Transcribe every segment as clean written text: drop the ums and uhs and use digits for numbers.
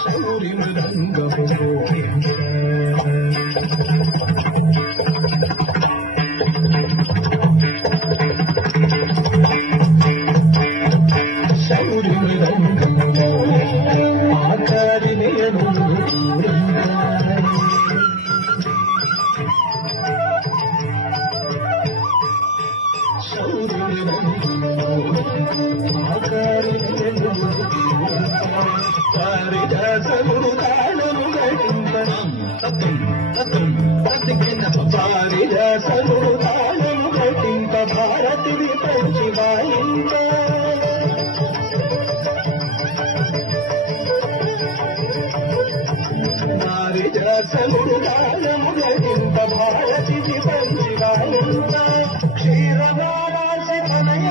శౌరి మృదంగము శౌరి మృదంగము ఆకారినేను శౌరి మృదంగము ఆకారినేను పారిజాతములు తాళము గడింపడం పారిజాతములు తాళము గడింప భారతిని పంచి వాయింప పారిజాతములు తాళము గడింప భారతిని పంచి వాయింప క్షీరవాసి తనయ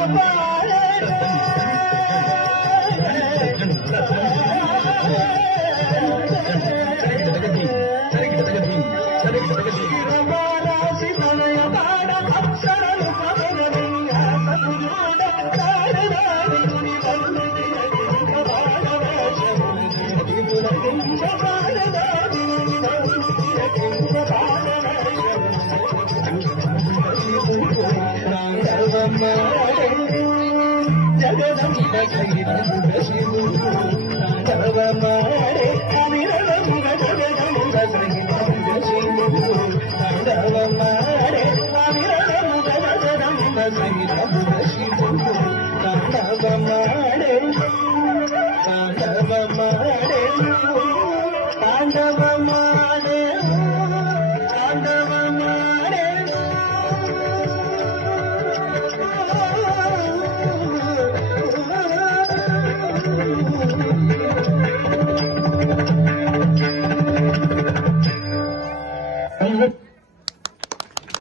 జగదంబ